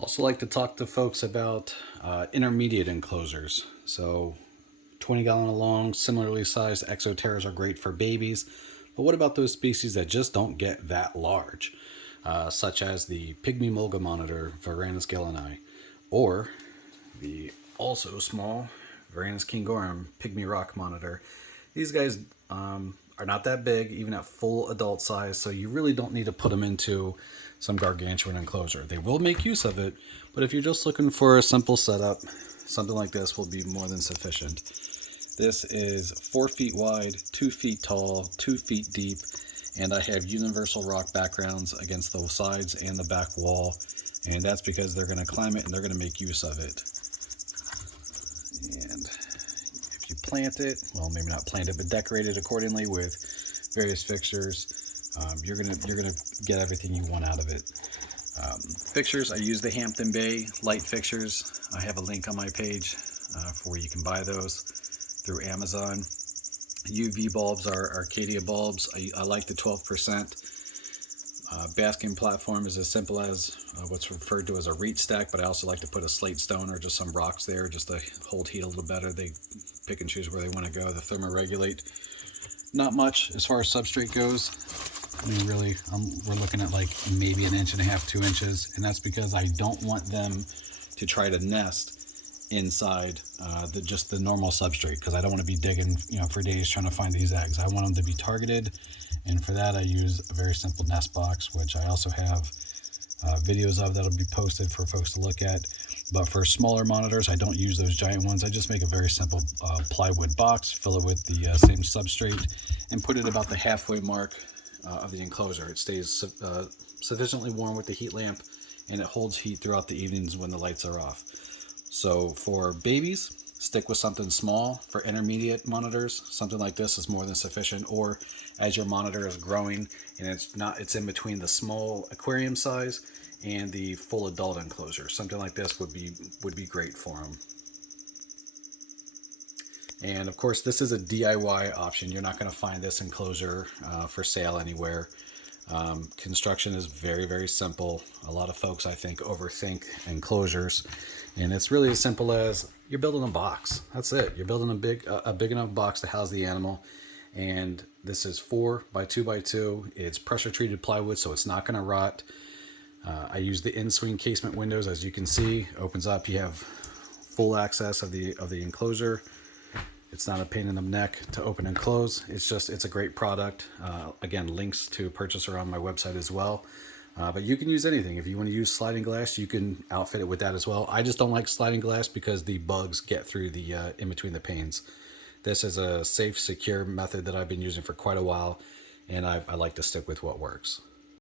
Also like to talk to folks about intermediate enclosures. So 20 gallon or long, similarly sized exoterras are great for babies. But what about those species that just don't get that large, such as the pygmy mulga monitor, Varanus gilleni, or the also small Varanus kingorum pygmy rock monitor. These guys are not that big, even at full adult size, so you really don't need to put them into some gargantuan enclosure. They will make use of it, but if you're just looking for a simple setup, something like this will be more than sufficient. This is 4 feet wide, 2 feet tall, 2 feet deep, and I have universal rock backgrounds against the sides and the back wall, and that's because they're going to climb it and they're going to make use of it. And if you plant it, well, maybe not plant it, but decorate it accordingly with various fixtures, you're gonna get everything you want out of it. Fixtures, I use the Hampton Bay light fixtures. I have a link on my page for where you can buy those through Amazon. UV bulbs are Arcadia bulbs. I like the 12%. Basking platform is as simple as what's referred to as a reach stack, but I also like to put a slate stone or just some rocks there just to hold heat a little better. They pick and choose where they want to go. The thermoregulate, not much as far as substrate goes. I mean, really, we're looking at like maybe 1.5 inches, 2 inches, and that's because I don't want them to try to nest inside just the normal substrate, because I don't want to be digging for days trying to find these eggs. I want them to be targeted, and for that I use a very simple nest box, which I also have videos of that'll be posted for folks to look at. But for smaller monitors, I don't use those giant ones. I just make a very simple plywood box, fill it with the same substrate, and put it about the halfway mark of the enclosure. It stays sufficiently warm with the heat lamp, and it holds heat throughout the evenings when the lights are off. So for babies, stick with something small. For intermediate monitors, something like this is more than sufficient. Or as your monitor is growing and it's in between the small aquarium size and the full adult enclosure, something like this would be great for them. And of course, this is a DIY option. You're not going to find this enclosure for sale anywhere. Construction is very, very simple. A lot of folks, I think, overthink enclosures, and it's really as simple as you're building a box. That's it. You're building a big enough box to house the animal, and this is 4 by 2 by 2. It's pressure treated plywood, so it's not going to rot. I use the in-swing casement windows, as you can see. Opens up. You have full access of the enclosure. It's not a pain in the neck to open and close. It's a great product. Again, links to purchase are on my website as well. But you can use anything. If you want to use sliding glass, you can outfit it with that as well. I just don't like sliding glass because the bugs get through the in between the panes. This is a safe, secure method that I've been using for quite a while, and I like to stick with what works.